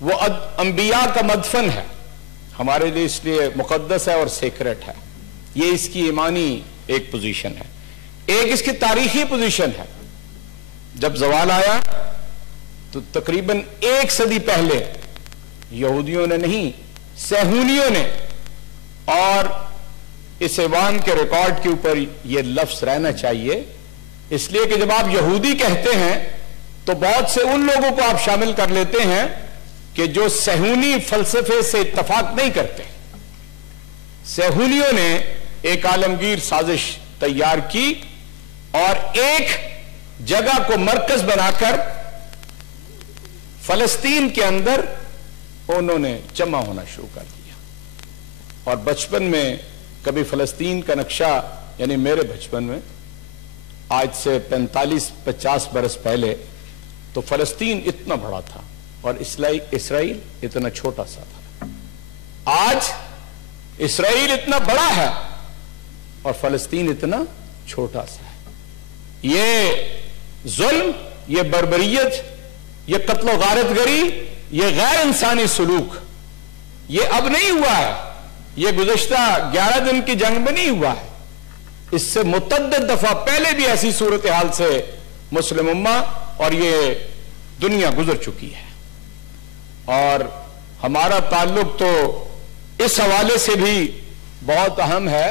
वो अंबिया का मदफन है, हमारे लिए इसलिए मुकद्दस है और सेक्रेट है। ये इसकी ईमानी एक पोजीशन है। एक इसकी तारीखी पोजीशन है। जब जवाल आया तो तकरीबन 1 सदी पहले यहूदियों ने नहीं, सहूनियों ने, और इस ऐवान के रिकॉर्ड के ऊपर यह लफ्ज रहना चाहिए, इसलिए कि जब आप यहूदी कहते हैं तो बहुत से उन लोगों को आप शामिल कर लेते हैं कि जो सहूनी फलसफे से इत्तफाक नहीं करते। सहूनियों ने एक आलमगीर साजिश तैयार की और एक जगह को मरकज बनाकर फलस्तीन के अंदर उन्होंने जमा होना शुरू कर दिया। और बचपन में कभी फलस्तीन का नक्शा, यानी मेरे बचपन में आज से 45-50 बरस पहले, तो फलस्तीन इतना बड़ा था और इसराइल इतना छोटा सा था। आज इसराइल इतना बड़ा है और फलस्तीन इतना छोटा सा है। ये जुल्म, ये बर्बरियत, ये कत्लो गारतगरी, ये गैर इंसानी सलूक, ये अब नहीं हुआ है, ये गुज़िश्ता 11 दिन की जंग में नहीं हुआ है। इससे मुतअद्दिद दफा पहले भी ऐसी सूरत हाल से मुस्लिम उम्मा और ये दुनिया गुजर चुकी है। और हमारा ताल्लुक तो इस हवाले से भी बहुत अहम है।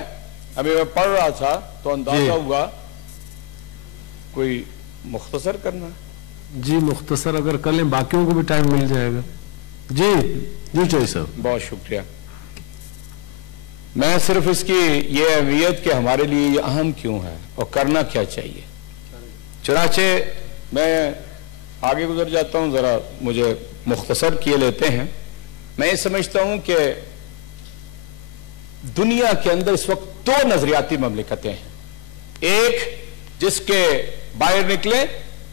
अभी मैं पढ़ रहा था तो अंदाजा हुआ, कोई मुख्तसर करना? जी मुख्तसर अगर कर लें, बाकियों को भी टाइम मिल जाएगा। जी जी चौधरी साहब, बहुत शुक्रिया। मैं सिर्फ इसकी ये अहमियत कि हमारे लिए ये अहम क्यों है और करना क्या चाहिए, चुनाचे मैं आगे गुजर जाता हूं, जरा मुझे मुख्तसर किए लेते हैं। मैं ये समझता हूं कि दुनिया के अंदर इस वक्त 2 नजरियाती ममलिकतें हैं। एक जिसके बाहर निकले,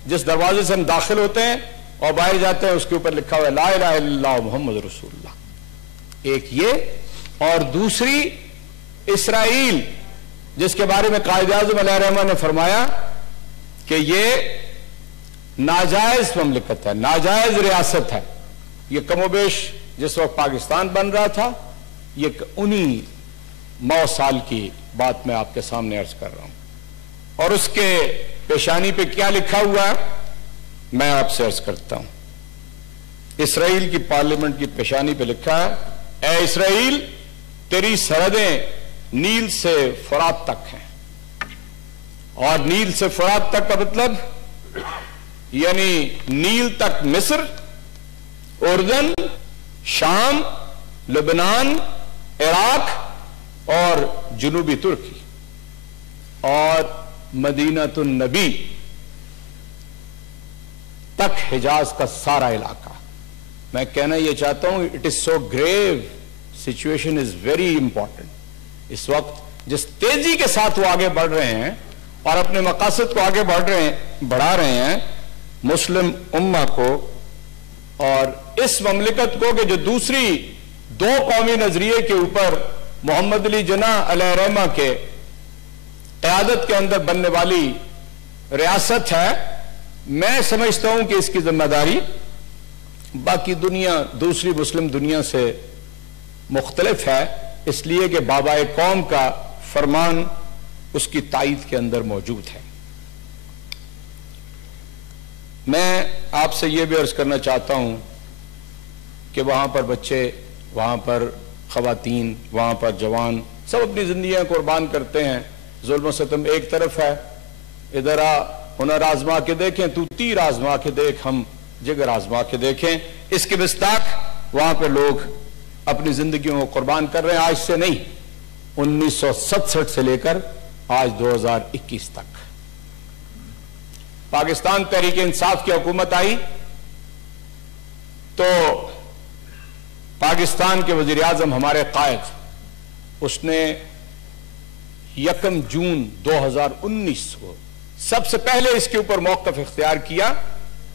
जिस दरवाजे से हम दाखिल होते हैं और बाहर जाते हैं, उसके ऊपर लिखा हुआ है ला इलाहा इल्लल्लाह मुहम्मद रसूलुल्लाह। एक ये, और दूसरी इसराइल, जिसके बारे में कायद-ए-आज़म अलैहिर्रहमान ने फरमाया कि ये नाजायज ममलिकत है, नाजायज रियासत है। ये कमोबेश जिस वक्त पाकिस्तान बन रहा था, ये उन्हीं 9 साल की बात मैं आपके सामने अर्ज कर रहा हूं। और उसके पेशानी पे क्या लिखा हुआ है मैं आपसे अर्ज करता हूं। इसराइल की पार्लियामेंट की पेशानी पे लिखा है, ए इसराइल, तेरी सरहदें नील से फरात तक हैं। और नील से फरात तक का मतलब यानी नील तक मिस्र, उर्दन, शाम, लेबनान, इराक और जुनूबी तुर्की और मदीनातुन नबी तक हिजाज का सारा इलाका। मैं कहना यह चाहता हूं, it is so grave, situation is very important. इस वक्त जिस तेजी के साथ वो आगे बढ़ रहे हैं और अपने मकासद को आगे बढ़ा रहे हैं, मुस्लिम उम्मा को और इस ममलिकत को, कि जो दूसरी 2 कौमी नजरिए के ऊपर मोहम्मद अली जिन्ना अलैहिर्रहमा के क़यादत के अंदर बनने वाली रियासत है, मैं समझता हूं कि इसकी जिम्मेदारी बाकी दुनिया, दूसरी मुस्लिम दुनिया से मुख्तलिफ है, इसलिए कि बाबाए कौम का फरमान उसकी तायीद के अंदर मौजूद है। मैं आपसे यह भी अर्ज करना चाहता हूं कि वहां पर बच्चे, वहां पर खवातीन, वहां पर जवान सब अपनी जिंदगियां कुर्बान करते हैं। जुल्म सितम एक तरफ है, इधर आ हुनर आजमा के देखें, तू तीर आजमा के देख, हम जिगर आजमा के देखें। इसके मिस्ताक वहां पर लोग अपनी जिंदगियों को कुर्बान कर रहे हैं। आज से नहीं, 1967 से लेकर आज 2021 तक। पाकिस्तान तहरीक इंसाफ की हुकूमत आई तो पाकिस्तान के वजीर आजम हमारे कायद, उसने 1 जून 2019 को सबसे पहले इसके ऊपर मौक़िफ़ इख्तियार किया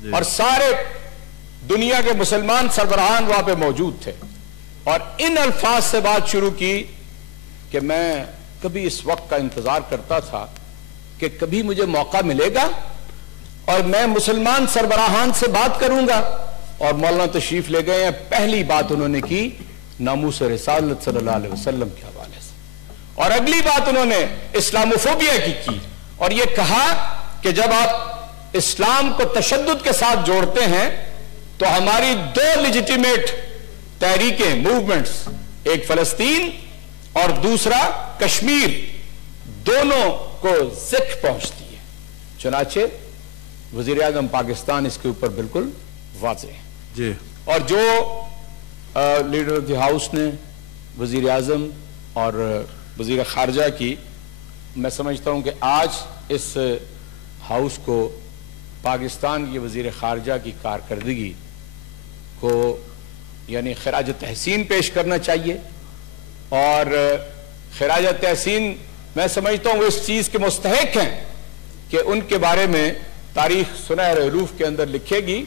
और सारे दुनिया के मुसलमान सरबराहान वहां पे मौजूद थे और इन अल्फाज से बात शुरू की कि मैं कभी इस वक्त का इंतजार करता था कि कभी मुझे मौका मिलेगा और मैं मुसलमान सरबराहान से बात करूंगा और मौलाना तशरीफ ले गए हैं। पहली बात उन्होंने की नामूस रिसालत सल्लल्लाहु अलैहि वसल्लम के हवाले से, और अगली बात उन्होंने इस्लामोफोबिया की और यह कहा कि जब आप इस्लाम को तशद्दुद के साथ जोड़ते हैं तो हमारी दो लेजिटिमेट तहरीकें, मूवमेंट्स, एक फलस्तीन और दूसरा कश्मीर, दोनों को ज़िक्र पहुंचती है। चुनाचे वजीर आज़म पाकिस्तान इसके ऊपर बिल्कुल वाज़ेह है जी। और जो लीडर ऑफ द हाउस ने वजीर आज़म और वजीर खारजा की, मैं समझता हूं कि आज इस हाउस को पाकिस्तान की वजीर खारजा की कारकर्दगी को यानी खराज तहसीन पेश करना चाहिए। और खराज तहसीन मैं समझता हूं वो इस चीज के मुस्तहिक हैं कि उनके बारे में तारीख सुनहरे रूफ के अंदर लिखेगी।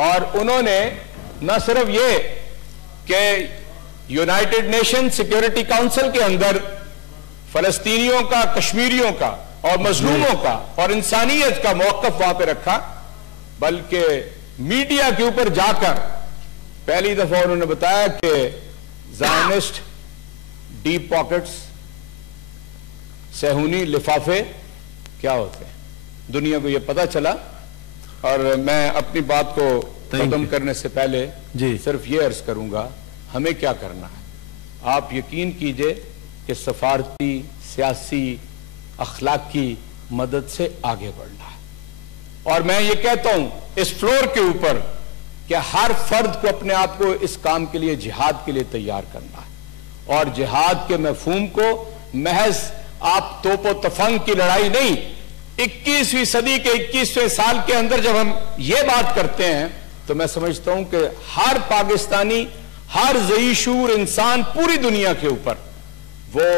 और उन्होंने न सिर्फ ये कि यूनाइटेड नेशन सिक्योरिटी काउंसिल के अंदर फलस्तीनियों का, कश्मीरियों का और मजलूमों का और इंसानियत का मौक़िफ़ वहां पे रखा, बल्कि मीडिया के ऊपर जाकर पहली दफा उन्होंने बताया कि ज़ायनिस्ट डीप पॉकेट्स, सहूनी लिफाफे क्या होते हैं, दुनिया को यह पता चला। और मैं अपनी बात को खत्म करने से पहले सिर्फ ये अर्ज करूंगा, हमें क्या करना है। आप यकीन कीजिए कि सफारती, सियासी, अखलाकी मदद से आगे बढ़ना है। और मैं ये कहता हूं इस फ्लोर के ऊपर कि हर फर्द को अपने आप को इस काम के लिए, जिहाद के लिए तैयार करना है। और जिहाद के मफहूम को महज आप तोपो तफंग की लड़ाई नहीं, 21वीं सदी के 21वें साल के अंदर जब हम ये बात करते हैं तो मैं समझता हूं कि हर पाकिस्तानी, हर ज़ईशूर इंसान पूरी दुनिया के ऊपर वो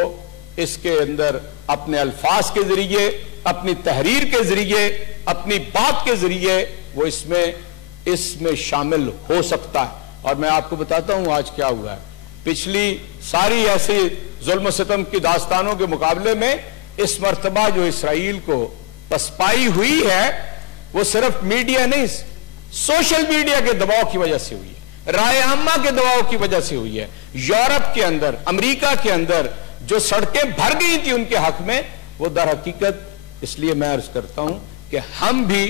इसके अंदर अपने अल्फाज के जरिए, अपनी तहरीर के जरिए, अपनी बात के जरिए वो इसमें शामिल हो सकता है। और मैं आपको बताता हूं आज क्या हुआ है। पिछली सारी ऐसी जुल्म सितम की दास्तानों के मुकाबले में इस मर्तबा जो इसराइल को पसपाई हुई है वो सिर्फ मीडिया नहीं, सोशल मीडिया के दबाव की वजह से हुई है, राय आम्मा के दबाव की वजह से हुई है। यूरोप के अंदर, अमेरिका के अंदर जो सड़कें भर गई थी उनके हक में, वो दर हकीकत, इसलिए मैं अर्ज करता हूं कि हम भी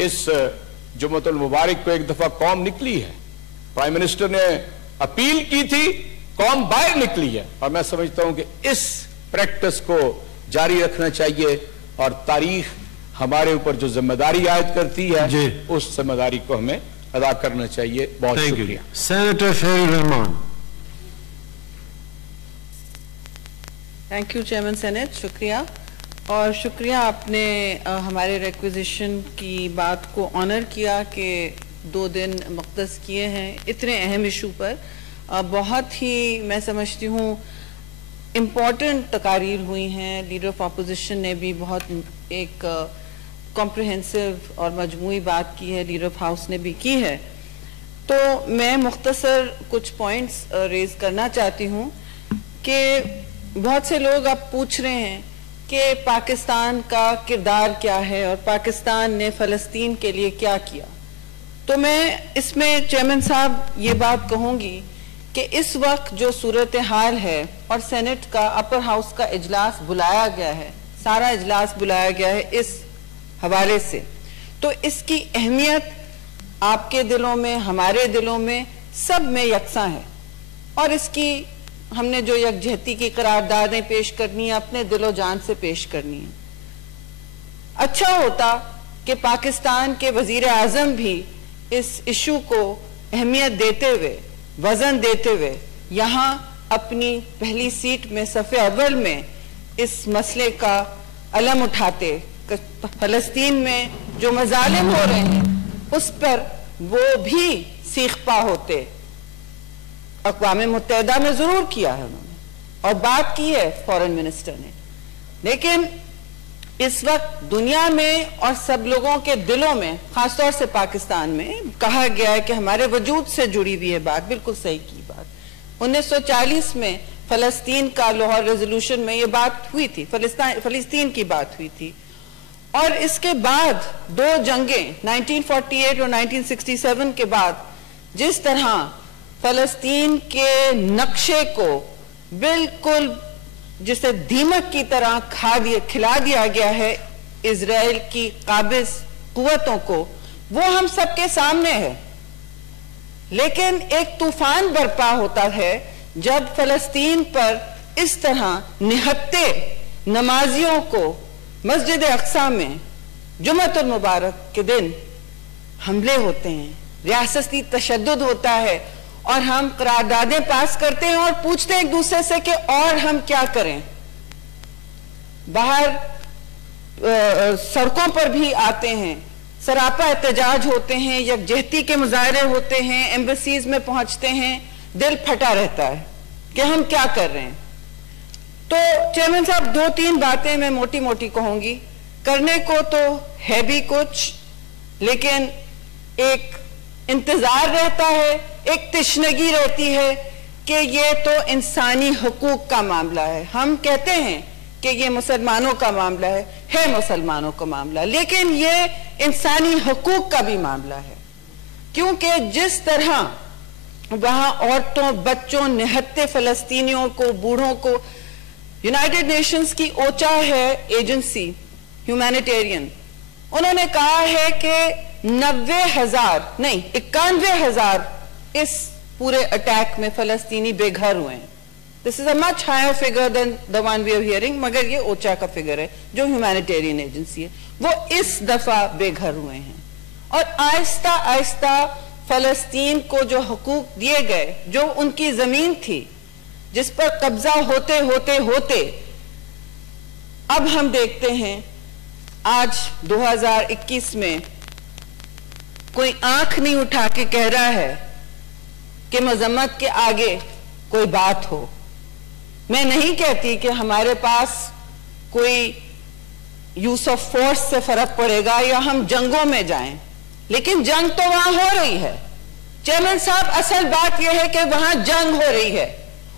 इस जुम्मतुल मुबारक को एक दफा कौम निकली है, प्राइम मिनिस्टर ने अपील की थी, कौम बाहर निकली है। और मैं समझता हूं कि इस प्रैक्टिस को जारी रखना चाहिए और तारीख हमारे ऊपर जो जिम्मेदारी आयद करती है उस जिम्मेदारी को हमें अदा करना चाहिए। बहुत शुक्रिया। Senator Faisal Rehman. Thank you chairman senate, शुक्रिया। और शुक्रिया आपने हमारे रिक्विजिशन की बात को ऑनर किया कि 2 दिन मुख्तस किए हैं इतने अहम इशू पर। बहुत ही मैं समझती हूँ इम्पॉर्टेंट तकारीर हुई हैं। लीडर ऑफ अपोजिशन ने भी बहुत एक कॉम्प्रिहेंसिव और मजमूई बात की है, लीडर ऑफ हाउस ने भी की है। तो मैं मुख्तसर कुछ पॉइंट्स रेज करना चाहती हूँ कि बहुत से लोग अब पूछ रहे हैं कि पाकिस्तान का किरदार क्या है और पाकिस्तान ने फ़लस्तीन के लिए क्या किया। तो मैं इसमें चेयरमैन साहब ये बात कहूँगी कि इस वक्त जो सूरत हाल है और सेनेट का, अपर हाउस का इजलास बुलाया गया है, सारा इजलास बुलाया गया है इस हवाले से, तो इसकी अहमियत आपके दिलों में, हमारे दिलों में, सब में यकसां है। और इसकी हमने जो यकजहती की करारदादें पेश करनी है अपने दिलो जान से पेश करनी है। अच्छा होता कि पाकिस्तान के वजीर आजम भी इस इशू को अहमियत देते हुए, वजन देते हुए यहाँ अपनी पहली सीट में सफ़े अव्वल में इस मसले का अलम उठाते, फ़लस्तीन में जो मज़ालिम हो रहे हैं उस पर वो भी सीखपा होते। अक़वाम मुत्तहिदा में जरूर किया है उन्होंने और बात की है फॉरेन मिनिस्टर ने, लेकिन इस वक्त दुनिया में और सब लोगों के दिलों में, खासतौर से पाकिस्तान में कहा गया है कि हमारे वजूद से जुड़ी हुई है बात, बिल्कुल सही की बात। 1940 में फ़लस्तीन का लाहौर रेजोल्यूशन में ये बात हुई थी, फ़लस्तीन की बात हुई थी। और इसके बाद दो जंगें 1948 और 1967 के बाद जिस तरह फलस्तीन के नक्शे को बिल्कुल जिसे दीमक की तरह खिला दिया गया है इजराइल की काबिज कुव्वतों को, वो हम सबके सामने है। लेकिन एक तूफान बरपा होता है जब फलस्तीन पर इस तरह निहत्ते नमाजियों को मस्जिद अक्सा में जुम्मतुल मुबारक के दिन हमले होते हैं, रियासती तशद्दुद होता है और हम करारदादें पास करते हैं और पूछते हैं एक दूसरे से कि और हम क्या करें। बाहर सड़कों पर भी आते हैं, सरापा एहतजाज होते हैं, यकजहती के मुजाहरे होते हैं, एम्बेसीज में पहुंचते हैं, दिल फटा रहता है कि हम क्या कर रहे हैं। तो चेयरमैन साहब, दो तीन बातें मैं मोटी मोटी कहूंगी। करने को तो है भी कुछ, लेकिन एक इंतजार रहता है, एक तशनगी रहती है कि ये तो इंसानी हुकूक का मामला है। हम कहते हैं कि ये मुसलमानों का मामला है मुसलमानों का मामला, लेकिन ये इंसानी हुकूक का भी मामला है, क्योंकि जिस तरह वहां औरतों, बच्चों, निहत्ते फलस्तीनियों को, बूढ़ों को, यूनाइटेड नेशंस की ओचा है एजेंसी ह्यूमैनिटेरियन, उन्होंने कहा है कि 90,000 नहीं 91,000 इस पूरे अटैक में फलस्तीनी बेघर हुए हैं। This is a much higher figure than the one we are hearing, मगर ये ओचा का फिगर है जो ह्यूमैनिटेरियन एजेंसी है, वो इस दफा बेघर हुए हैं। और आहिस्ता आहिस्ता फलस्तीन को जो हुकूक दिए गए, जो उनकी जमीन थी जिस पर कब्जा होते होते होते अब हम देखते हैं आज 2021 में कोई आंख नहीं उठा के कह रहा है कि मजम्मत के आगे कोई बात हो। मैं नहीं कहती कि हमारे पास कोई यूज ऑफ फोर्स से फर्क पड़ेगा या हम जंगों में जाएं, लेकिन जंग तो वहां हो रही है। चेयरमैन साहब, असल बात यह है कि वहां जंग हो रही है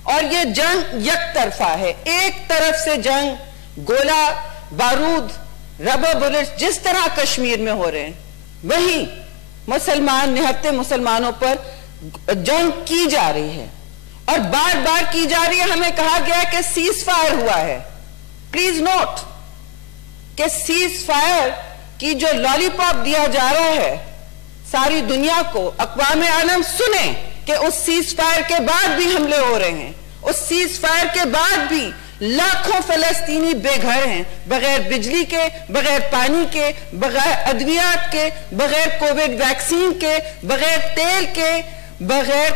और यह जंग एक तरफा है। एक तरफ से जंग, गोला बारूद, रबर बुलेट्स जिस तरह कश्मीर में हो रहे हैं, वही मुसलमान, निहत्ते मुसलमानों पर जंग की जा रही है और बार बार की जा रही है। हमें कहा गया कि सीज फायर हुआ है। प्लीज नोट कि सीज फायर की जो लॉलीपॉप दिया जा रहा है सारी दुनिया को, अक़वाम आलम सुने कि उस सीज फायर के बाद भी हमले हो रहे हैं, उस सीज फायर के बाद भी लाखों फलस्तीनी बेघर हैं, बगैर बिजली के, बगैर पानी के, बगैर अद्वियात के, बगैर कोविड वैक्सीन के, बगैर तेल के, बगैर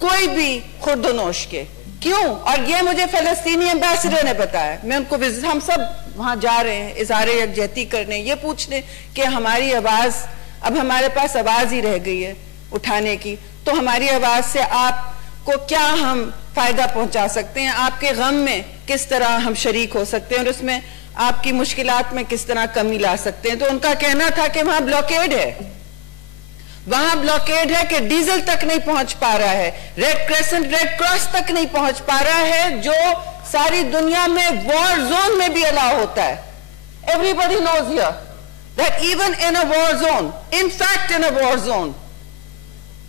कोई भी खुर्दनोश के। क्यों? और ये मुझे फलस्तीनी एम्बेसडर ने बताया। मैं उनको, हम सब वहां जा रहे हैं इज़हारे यकजहती करने, ये पूछने कि हमारी आवाज, अब हमारे पास आवाज ही रह गई है उठाने की, तो हमारी आवाज से आपको क्या हम फायदा पहुंचा सकते हैं, आपके गम में किस तरह हम शरीक हो सकते हैं और उसमें आपकी मुश्किलात में किस तरह कमी ला सकते हैं। तो उनका कहना था कि वहां ब्लॉकेड है, वहां ब्लॉकेड है कि डीजल तक नहीं पहुंच पा रहा है, रेड क्रेसेंट, रेड क्रॉस तक नहीं पहुंच पा रहा है, जो सारी दुनिया में वॉर जोन में भी अलाउ होता है। Everybody knows here that even in a war zone, in fact in a war zone,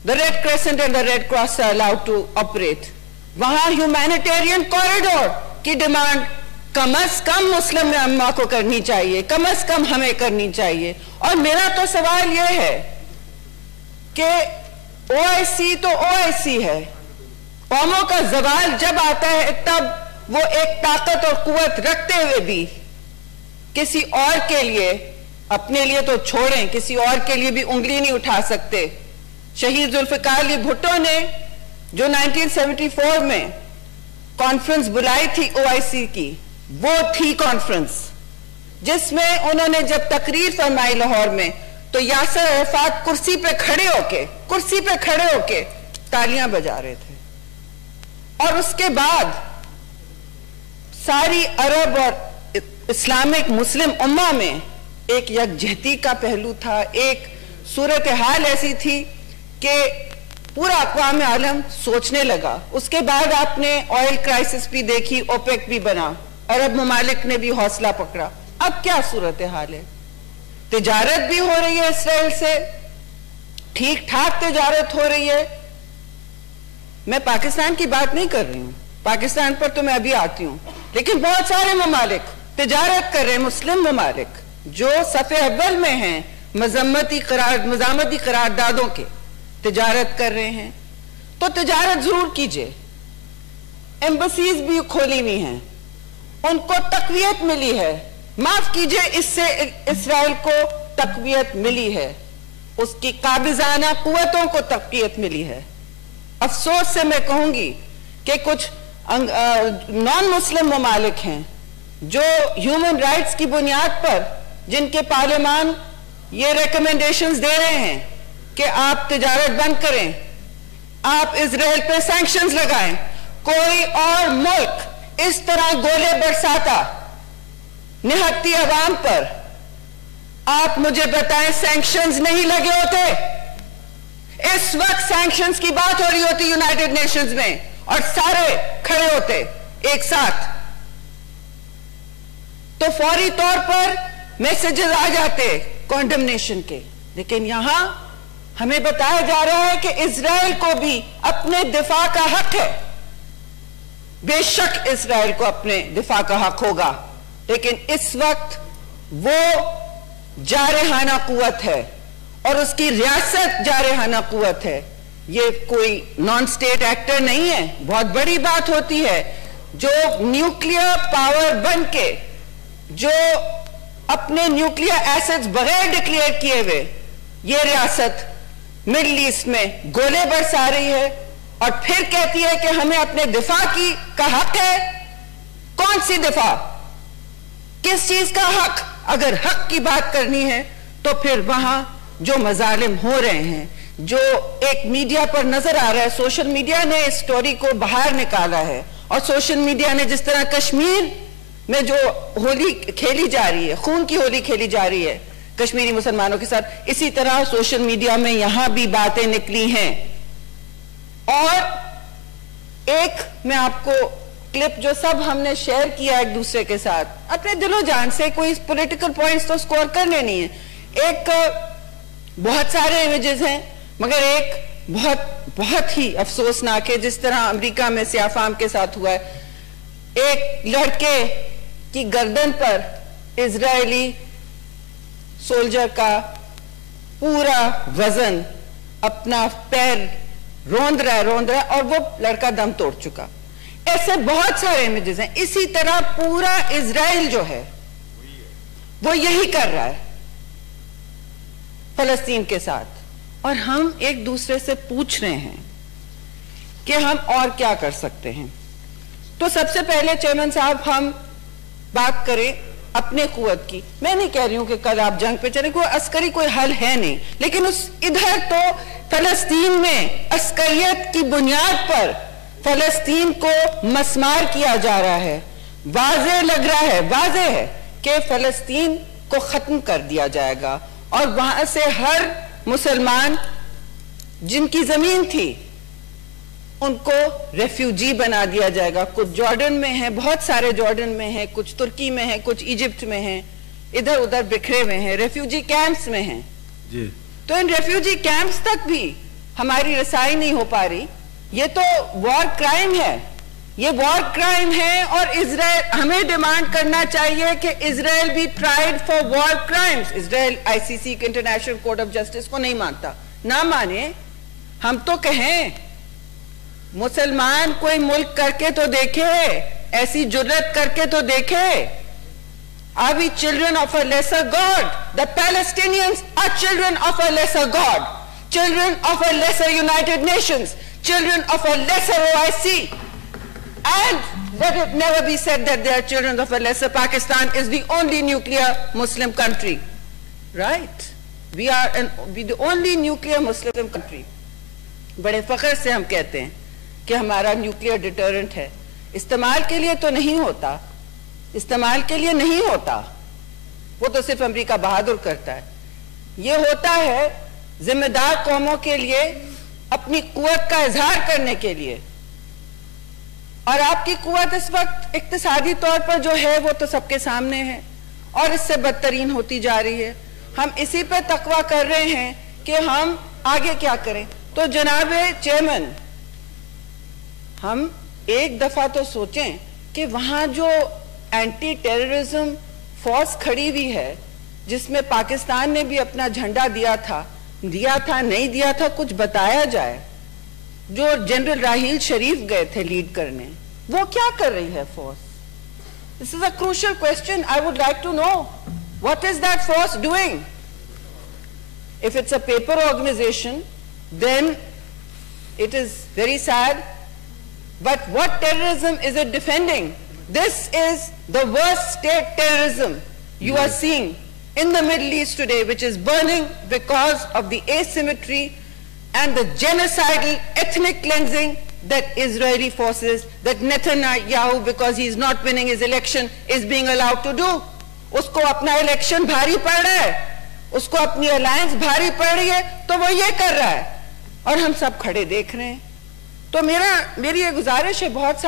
the Red Crescent and the Red Cross are allowed to operate. वहां ह्यूमैनिटेरियन कॉरिडोर की demand कम अज कम Muslim अम्मा को करनी चाहिए, कम अज कम हमें करनी चाहिए। और मेरा तो सवाल यह है कि ओआईसी तो ओआईसी है, कौमों का जवाल जब आता है तब वो एक ताकत और कुव्वत रखते हुए भी किसी और के लिए, अपने लिए तो छोड़ें, किसी और के लिए भी उंगली नहीं उठा सकते। शहीद जुल्फिकार अली भुट्टो ने जो 1974 में कॉन्फ्रेंस बुलाई थी ओआईसी की, वो थी कॉन्फ्रेंस जिसमें उन्होंने जब तकरीर फरमाई लाहौर में, तो यासर अरफात कुर्सी पे खड़े होके तालियां बजा रहे थे। और उसके बाद सारी अरब और इस्लामिक मुस्लिम उम्मा में एक यकजहती का पहलू था, एक सूरत हाल ऐसी थी कि पूरा अक़वाम आलम सोचने लगा। उसके बाद आपने ऑयल क्राइसिस भी देखी, ओपेक भी बना, अरब ममालिक ने भी हौसला पकड़ा। अब क्या सूरत हाल है? तिजारत भी हो रही है इसराइल से, ठीक ठाक तिजारत हो रही है। मैं पाकिस्तान की बात नहीं कर रही हूं, पाकिस्तान पर तो मैं अभी आती हूं, लेकिन बहुत सारे ममालिक तिजारत कर रहे हैं, मुस्लिम ममालिक जो सफ़े अव्वल में हैं मज़ामती करारदादों के, तिजारत कर रहे हैं। तो तिजारत जरूर कीजिए। एम्बसीज भी खोली हुई हैं, उनको तकवीयत मिली है, माफ कीजिए, इससे इसराइल को तकवीयत मिली है, उसकी काबिजाना कुव्वतों को तकवीयत मिली है। अफसोस से मैं कहूंगी कि कुछ नॉन मुस्लिम ममालिक हैं जो ह्यूमन राइट्स की बुनियाद पर, जिनके पार्लियामान ये रिकमेंडेशंस दे रहे हैं कि आप तिजारत बंद करें, आप इजराइल पे सैंक्शंस लगाएं। कोई और मुल्क इस तरह गोले बरसाता निहत्ती अवाम पर, आप मुझे बताएं सैंक्शंस नहीं लगे होते? इस वक्त सैंक्शंस की बात हो रही होती यूनाइटेड नेशंस में और सारे खड़े होते एक साथ, तो फौरी तौर पर मैसेजेस आ जाते कॉन्डमनेशन के। लेकिन यहां हमें बताया जा रहा है कि इजराइल को भी अपने दिफा का हक है। बेशक इजराइल को अपने दिफा का हक होगा, लेकिन इस वक्त वो जारहाना कुव्वत है और उसकी रियासत जारहाना कुव्वत है। ये कोई नॉन स्टेट एक्टर नहीं है। बहुत बड़ी बात होती है जो न्यूक्लियर पावर बन के, जो अपने न्यूक्लियर एसेट्स बगैर डिक्लेयर किए हुए ये रियासत मिडिल ईस्ट में गोले बरसा रही है और फिर कहती है कि हमें अपने दिफा का हक है। कौन सी दिफा, किस चीज का हक? अगर हक की बात करनी है तो फिर वहां जो मजालिम हो रहे हैं, जो एक मीडिया पर नजर आ रहा है, सोशल मीडिया ने इस स्टोरी को बाहर निकाला है और सोशल मीडिया ने जिस तरह कश्मीर में जो होली खेली जा रही है, खून की होली खेली जा रही है कश्मीरी मुसलमानों के साथ, इसी तरह सोशल मीडिया में यहां भी बातें निकली हैं। और एक मैं आपको क्लिप जो सब हमने शेयर किया एक दूसरे के साथ, अपने दिलो जान से, कोई पॉलिटिकल पॉइंट्स तो स्कोर कर लेनी है। एक बहुत सारे इमेजेस हैं, मगर एक बहुत ही अफसोसनाक है, जिस तरह अमेरिका में सियाफाम के साथ हुआ है। एक लड़के की गर्दन पर इजरायली सोल्जर का पूरा वजन, अपना पैर रोंद रहा है और वो लड़का दम तोड़ चुका। ऐसे बहुत सारे इमेजेस हैं। इसी तरह पूरा इजराइल जो है वो यही कर रहा है फलस्तीन के साथ, और हम एक दूसरे से पूछ रहे हैं कि हम और क्या कर सकते हैं। तो सबसे पहले चेयरमैन साहब, हम बात करें अपने कुव्वत की। मैं नहीं कह रही हूं कि कल आप जंग पे चले, कोई अस्करी कोई हल है नहीं, लेकिन उस इधर तो फलस्तीन में अस्करियत की बुनियाद पर फलस्तीन को मस्मार किया जा रहा है। वाज़े लग रहा है, वाज़े है कि फलस्तीन को खत्म कर दिया जाएगा और वहां से हर मुसलमान जिनकी जमीन थी उनको रेफ्यूजी बना दिया जाएगा। कुछ जॉर्डन में है, बहुत सारे जॉर्डन में है, कुछ तुर्की में है, कुछ इजिप्ट में है, इधर उधर बिखरे हुए हैं, रेफ्यूजी कैंप्स में हैं जी। तो इन रेफ्यूजी कैंप्स तक भी हमारी रसाई नहीं हो पा रही। ये तो वॉर क्राइम है, ये वॉर क्राइम है। और इजराइल, हमें डिमांड करना चाहिए कि Israel B tried for war crimes. Israel ICC के इंटरनेशनल कोर्ट ऑफ जस्टिस को नहीं मानता, ना माने। हम तो कहें मुसलमान कोई मुल्क करके तो देखे, ऐसी जुर्रत करके तो देखे। Are we children of a lesser God? The Palestinians are children of a lesser God, children of a lesser United Nations, children of a lesser OIC. And let it never be said that they are children of a lesser. Pakistan is the only nuclear Muslim country, right? We are the only nuclear Muslim country. बड़े फख्र से हम कहते हैं कि हमारा nuclear deterrent है। इस्तेमाल के लिए तो नहीं होता, इस्तेमाल के लिए नहीं होता, वो तो सिर्फ अमेरिका बहादुर करता है। ये होता है जिम्मेदार कौमों के लिए अपनी कुव्वत का इजहार करने के लिए। और आपकी कुव्वत इस वक्त इक्तिसादी तौर पर जो है वो तो सबके सामने है, और इससे बदतरीन होती जा रही है। हम इसी पे तकवा कर रहे हैं कि हम आगे क्या करें। तो जनाब चेयरमैन, हम एक दफा तो सोचें कि वहां जो एंटी टेररिज्म फोर्स खड़ी हुई है, जिसमें पाकिस्तान ने भी अपना झंडा दिया था नहीं दिया था, कुछ बताया जाए। जो जनरल राहील शरीफ गए थे लीड करने, वो क्या कर रही है force? This is a crucial question. I would like to know what is that force doing. If it's a paper organization then it is very sad, but what terrorism is it defending? This is the worst state terrorism you are seeing in the Middle East today, which is burning because of the asymmetry and the genocidal ethnic cleansing that Israeli forces, that Netanyahu, because he is not winning his election, is being allowed to do. Usko apna election bhari pad raha hai, usko apni alliance bhari pad rahi hai, to wo ye kar raha hai और हम सब खड़े देख रहे हैं। तो मेरी ये गुजारिश है, बहुत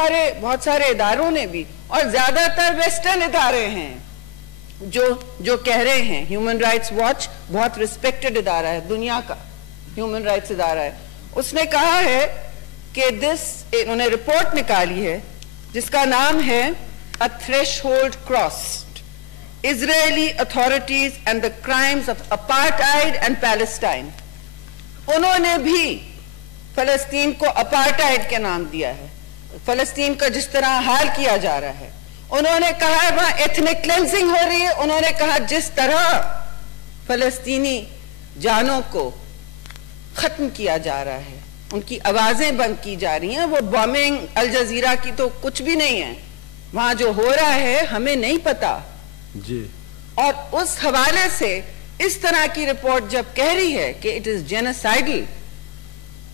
सारे इदारों ने भी, और ज्यादातर वेस्टर्न इदारे हैं जो कह रहे हैं, ह्यूमन राइट्स वॉच बहुत रिस्पेक्टेड इदारा है, दुनिया का ह्यूमन राइट्स इदारा है, उसने कहा है कि उन्होंने रिपोर्ट निकाली है जिसका नाम है a threshold crossed, Israeli authorities and the crimes of apartheid and Palestine. उन्होंने भी फलस्तीन को अपार्टाइड के नाम दिया है, फलस्तीन का जिस तरह हाल किया जा रहा है। उन्होंने कहा है वहां एथनिक क्लेंजिंग हो रही है। उन्होंने कहा जिस तरह फलस्तीनी जानों को खत्म किया जा रहा है, उनकी आवाजें बंद की जा रही हैं। वो बॉम्बिंग अल जजीरा की तो कुछ भी नहीं है, वहां जो हो रहा है हमें नहीं पता जी। और उस हवाले से इस तरह की रिपोर्ट जब कह रही है कि इट इज जेनोसाइडल,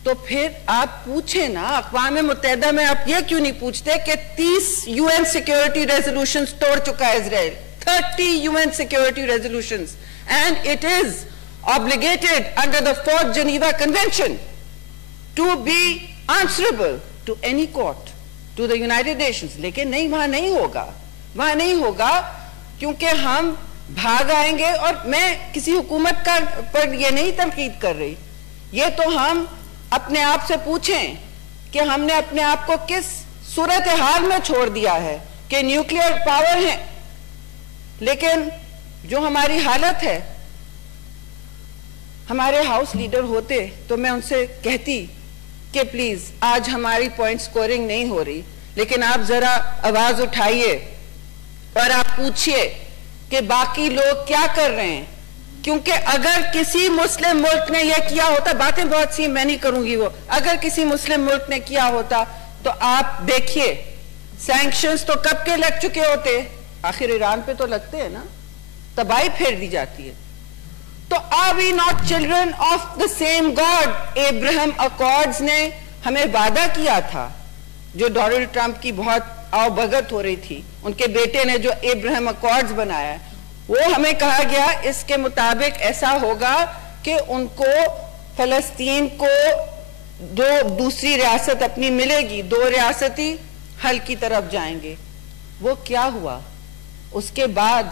तो फिर आप पूछे ना, अक़वाम मुत्तहिदा में आप ये क्यों नहीं पूछते कि 30 यूएन सिक्योरिटी रेजोल्यूशंस तोड़ चुका है Israel, 30 UN security resolutions, and it is obligated under the 4th Geneva Convention to be answerable to any court, to the United Nations. लेकिन नहीं, वहां नहीं होगा क्योंकि हम भाग आएंगे। और मैं किसी हुकूमत का पर ये नहीं तनकीद कर रही, ये तो हम अपने आप से पूछें कि हमने अपने आप को किस सूरत हाल में छोड़ दिया है कि न्यूक्लियर पावर है, लेकिन जो हमारी हालत है, हमारे हाउस लीडर होते तो मैं उनसे कहती कि प्लीज आज हमारी पॉइंट स्कोरिंग नहीं हो रही, लेकिन आप जरा आवाज उठाइए और आप पूछिए कि बाकी लोग क्या कर रहे हैं। क्योंकि अगर किसी मुस्लिम मुल्क ने यह किया होता, बातें बहुत सी मैं नहीं करूंगी वो, अगर किसी मुस्लिम मुल्क ने किया होता तो आप देखिए सैंक्शंस तो कब के लग चुके होते, आखिर ईरान पे तो लगते हैं ना, तबाही फेर दी जाती है। तो are we not children of the same God? Abraham Accords ने हमें वादा किया था, जो डोनाल्ड ट्रंप की बहुत आवभगत हो रही थी, उनके बेटे ने जो एब्राहम अकॉर्ड्स बनाया, वो हमें कहा गया इसके मुताबिक ऐसा होगा कि उनको फलस्तीन को जो दूसरी रियासत अपनी मिलेगी, 2 रियासती हल की तरफ जाएंगे। वो क्या हुआ? उसके बाद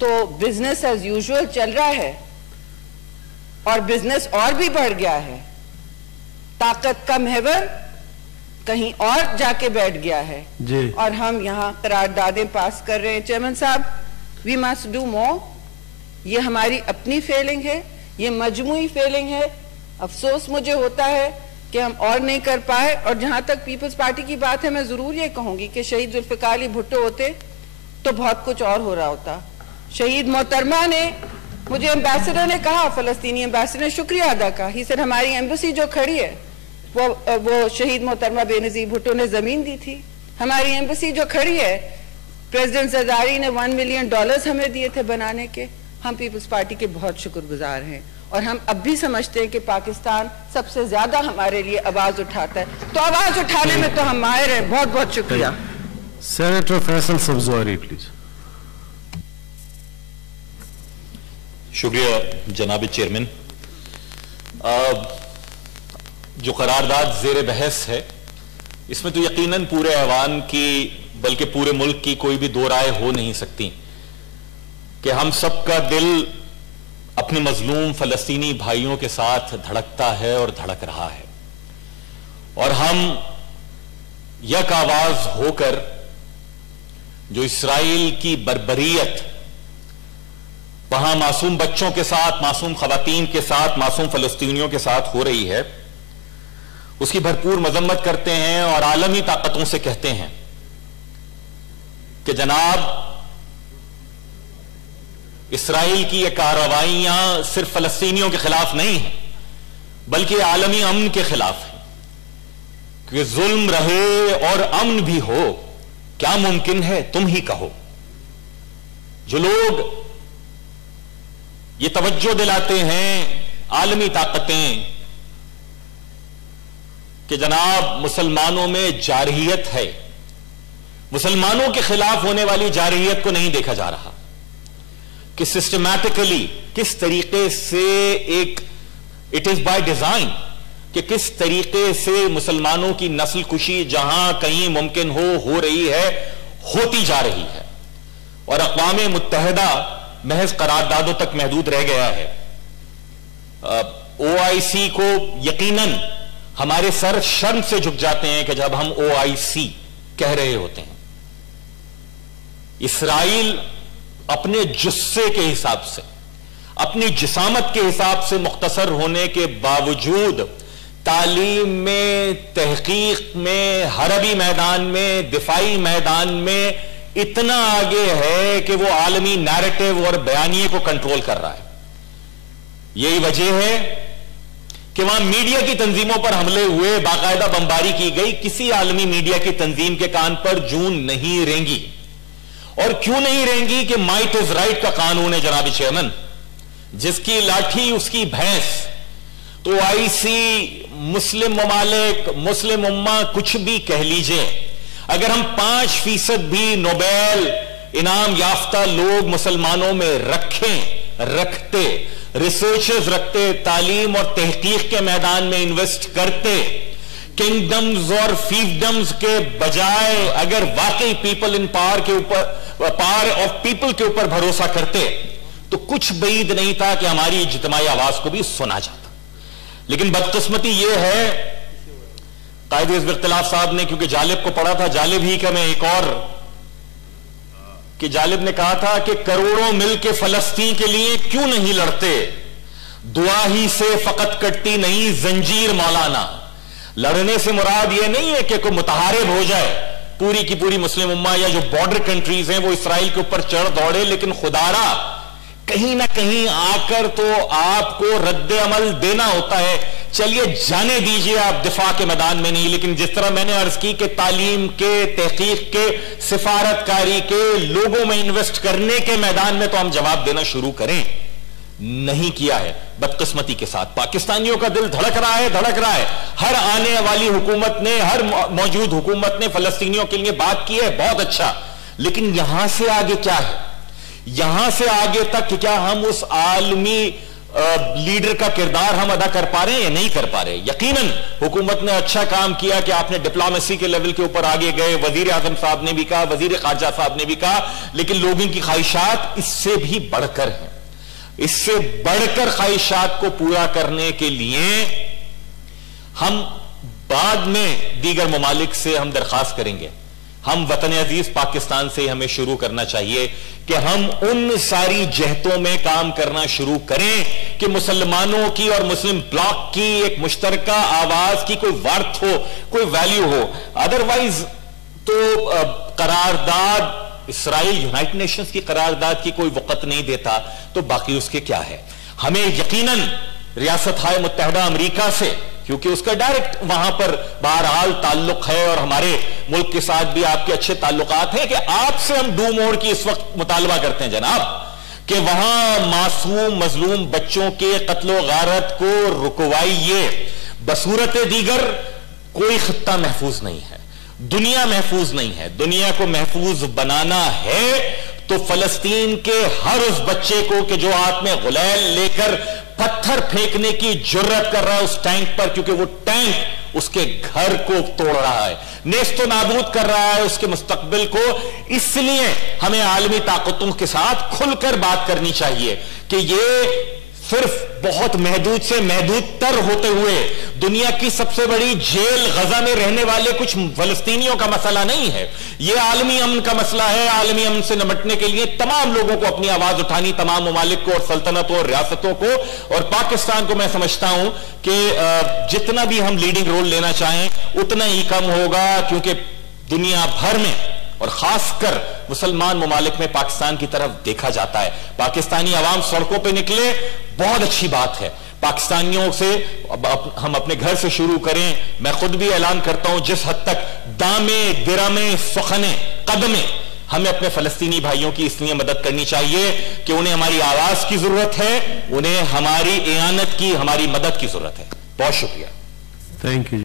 तो बिजनेस एज यूजुअल चल रहा है, और बिजनेस और भी बढ़ गया है। ताकत का महवर कहीं और जाके बैठ गया है जी। और हम यहाँ करारदादें पास कर रहे हैं। चेयरमैन साहब, वी मस्ट डू मोर। ये हमारी अपनी फेलिंग है, ये मजमूई फेलिंग है। अफसोस मुझे होता है कि हम और नहीं कर पाए। और जहां तक पीपल्स पार्टी की बात है, मैं जरूर ये कहूंगी कि शहीद जुल्फिकार अली भुट्टो होते तो बहुत कुछ और हो रहा होता। शहीद मोहतरमा ने, मुझे एम्बेसडर ने कहा, फलस्तीनी एम्बेसडर ने शुक्रिया अदा कहा, ही सर हमारी एम्बेसी जो खड़ी है वो शहीद मोहतरमा बेनजीर भुट्टो ने जमीन दी थी। हमारी एम्बेसी जो खड़ी है, प्रेसिडेंट जरदारी ने $1 मिलियन हमें दिए थे बनाने के। हम पीपल्स पार्टी के बहुत शुक्रगुजार हैं, और हम अब भी समझते हैं कि पाकिस्तान सबसे ज्यादा हमारे लिए आवाज उठाता है। तो आवाज उठाने में तो हम माहिर हैं। बहुत बहुत शुक्रिया। Senator Faisal Sabzwari please. शुक्रिया जनाब चेयरमैन। जो करारदाद ज़ेर बहस है, इसमें तो यकीनन पूरे ऐवान की, बल्कि पूरे मुल्क की कोई भी दो राय हो नहीं सकती। कि हम सबका दिल अपने मजलूम फलस्तीनी भाइयों के साथ धड़कता है और धड़क रहा है, और हम यक आवाज होकर जो इसराइल की बर्बरियत वहां मासूम बच्चों के साथ, मासूम खवातीन के साथ, मासूम फलस्तीनियों के साथ हो रही है, उसकी भरपूर मजम्मत करते हैं और आलमी ताकतों से कहते हैं कि जनाब, इसराइल की ये कार्रवाइयां सिर्फ फलस्तीनियों के खिलाफ नहीं है, बल्कि आलमी अमन के खिलाफ है। कि जुल्म रहे और अमन भी हो, क्या मुमकिन है? तुम ही कहो। जो लोग ये तवज्जो दिलाते हैं आलमी ताकतें कि जनाब मुसलमानों में जारहियत है, मुसलमानों के खिलाफ होने वाली जारहियत को नहीं देखा जा रहा कि सिस्टमैटिकली किस तरीके से इट इज बाय डिजाइन कि किस तरीके से मुसलमानों की नस्ल कुशी जहां कहीं मुमकिन हो रही है, होती जा रही है, और अक़वाम मुत्तहिदा महज करारदादों तक महदूद रह गया है। OIC को यकीनन हमारे सर शर्म से झुक जाते हैं कि जब हम OIC कह रहे होते हैं। इसराइल अपने जुस्से के हिसाब से, अपनी जिसामत के हिसाब से मुख्तसर होने के बावजूद तालीम में, तहकीक में, हरबी मैदान में, दिफाई मैदान में इतना आगे है कि वो आलमी नैरेटिव और बयानिए को कंट्रोल कर रहा है। यही वजह है कि वहां मीडिया की तंजीमों पर हमले हुए, बाकायदा बमबारी की गई, किसी आलमी मीडिया की तंजीम के कान पर जून नहीं रेंगी। और क्यों नहीं रेंगी कि माइट इज राइट का कानून है जनाब चेयरमैन, जिसकी लाठी उसकी भैंस। तो OIC, मुस्लिम ममालिक, मुस्लिम उम्मा, कुछ भी कह लीजिए, अगर हम 5% भी नोबेल इनाम याफ्ता लोग मुसलमानों में रखते, रिसर्चर्स रखते, तालीम और तहकीक के मैदान में इन्वेस्ट करते, किंगडम्स और फीफडम्स के बजाय अगर वाकई पीपल इन पावर के ऊपर, पावर ऑफ पीपल के ऊपर भरोसा करते, तो कुछ बईद नहीं था कि हमारी इज्तिमाई आवाज को भी सुना जाता। लेकिन बदकिस्मती यह है, कायद हिज़्ब इख्तिलाफ साहब ने, क्योंकि जालिब को पढ़ा था, जालिब ही का मैं एक और, कि जालिब ने कहा था कि करोड़ों मिल के फलस्तीन के लिए क्यों नहीं लड़ते, दुआ ही से फकत कटती नहीं जंजीर मौलाना। लड़ने से मुराद यह नहीं है कि कोई मुतहारिब हो जाए, पूरी की पूरी मुस्लिम उम्मा या जो बॉर्डर कंट्रीज हैं वो इसराइल के ऊपर चढ़ दौड़े, लेकिन खुदारा कहीं ना कहीं आकर तो आपको रद्द अमल देना होता है। चलिए जाने दीजिए आप दिफा के मैदान में नहीं, लेकिन जिस तरह मैंने अर्ज की कि तालीम के, तहकीक के, सिफारतकारी के, लोगों में इन्वेस्ट करने के मैदान में तो हम जवाब देना शुरू करें। नहीं किया है बदकिस्मती के साथ। पाकिस्तानियों का दिल धड़क रहा है। हर आने वाली हुकूमत ने, हर मौजूद हुकूमत ने फलस्तीनियों के लिए बात की है, बहुत अच्छा, लेकिन यहां से आगे क्या है? यहां से आगे तक कि क्या हम उस आलमी लीडर का किरदार हम अदा कर पा रहे हैं या नहीं कर पा रहे? यकीनन हुकूमत ने अच्छा काम किया कि आपने डिप्लोमेसी के लेवल के ऊपर आगे गए, वजीर आजम साहब ने भी कहा, वजीर खारजा साहब ने भी कहा, लेकिन लोगों की ख्वाहिशात इससे भी बढ़कर हैं। इससे बढ़कर ख्वाहिशात को पूरा करने के लिए हम बाद में दीगर ममालिक से हम दरख्वास्त करेंगे। हम वतन अजीज पाकिस्तान से हमें शुरू करना चाहिए कि हम उन सारी जहतों में काम करना शुरू करें कि मुसलमानों की और मुस्लिम ब्लॉक की एक मुश्तरका आवाज की कोई वर्थ हो, कोई वैल्यू हो। अदरवाइज तो करारदाद, इसराइल यूनाइटेड नेशंस की करारदाद की कोई वक़्त नहीं देता, तो बाकी उसके क्या है? हमें यकीनन रियासत-ए मुत्तहिदा अमेरिका से, क्योंकि उसका डायरेक्ट वहां पर बहरहाल ताल्लुक है और हमारे मुल्क के साथ भी आपके अच्छे ताल्लुकात हैं, कि आपसे हम डू मोड की इस वक्त मुतालबा करते हैं जनाब, कि वहां मासूम मजलूम बच्चों के कत्लो गारत को रुकवाइए। बसूरत दीगर कोई खित्ता महफूज नहीं है, दुनिया महफूज नहीं है। दुनिया को महफूज बनाना है तो फलस्तीन के हर उस बच्चे को कि जो हाथ में गुलैल लेकर पत्थर फेंकने की जुर्रत कर रहा है उस टैंक पर, क्योंकि वो टैंक उसके घर को तोड़ रहा है, नेस्तो नाबूद कर रहा है उसके मुस्तकबिल को। इसलिए हमें आलमी ताकतों के साथ खुलकर बात करनी चाहिए कि ये सिर्फ बहुत महदूद से महदूद तर होते हुए दुनिया की सबसे बड़ी जेल गजा में रहने वाले कुछ फलस्तीनियों का मसला नहीं है, यह आलमी अमन का मसला है। आलमी अमन से निपटने के लिए तमाम लोगों को अपनी आवाज उठानी, तमाम ममालिक को और सल्तनतों और रियासतों को और पाकिस्तान को मैं समझता हूं कि जितना भी हम लीडिंग रोल लेना चाहें उतना ही कम होगा, क्योंकि दुनिया भर में और खासकर मुसलमान ममालिक में पाकिस्तान की तरफ देखा जाता है। पाकिस्तानी अवाम सड़कों पे निकले, बहुत अच्छी बात है। पाकिस्तानियों से हम अपने घर से शुरू करें। मैं खुद भी ऐलान करता हूं, जिस हद तक दामे दिरामे सुखने कदमे हमें अपने फलस्तीनी भाइयों की इसलिए मदद करनी चाहिए कि उन्हें हमारी आवाज की जरूरत है, उन्हें हमारी इयानत की, हमारी मदद की जरूरत है। बहुत शुक्रिया। Thank you.